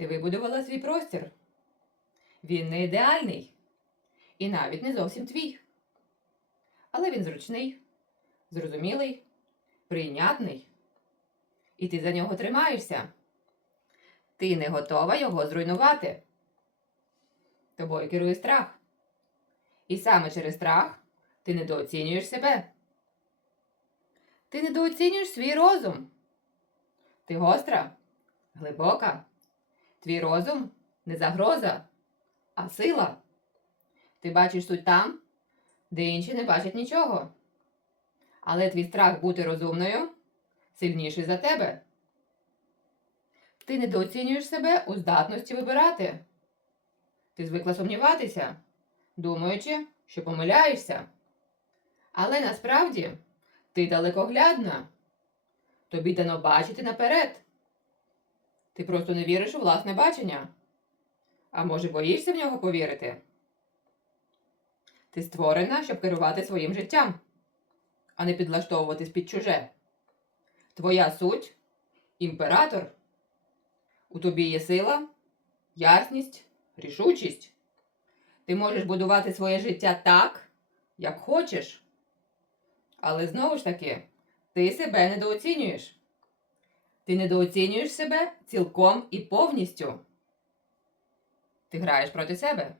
Ти вибудувала свій простір. Він не ідеальний і навіть не зовсім твій. Але він зручний, зрозумілий, прийнятний. І ти за нього тримаєшся. Ти не готова його зруйнувати. Тобою керує страх. І саме через страх ти недооцінюєш себе. Ти недооцінюєш свій розум. Ти гостра, глибока. Твій розум не загроза, а сила. Ти бачиш суть там, де інші не бачать нічого. Але твій страх бути розумною сильніший за тебе. Ти недооцінюєш себе у здатності вибирати. Ти звикла сумніватися, думаючи, що помиляєшся. Але насправді ти далекоглядна. Тобі дано бачити наперед. Ти просто не віриш у власне бачення. А може, боїшся в нього повірити? Ти створена, щоб керувати своїм життям, а не підлаштовуватись під чуже. Твоя суть імператор. У тобі є сила, ясність, рішучість. Ти можеш будувати своє життя так, як хочеш. Але знову ж таки, ти себе недооцінюєш. Ти недооцінюєш себе цілком і повністю. Ти граєш проти себе.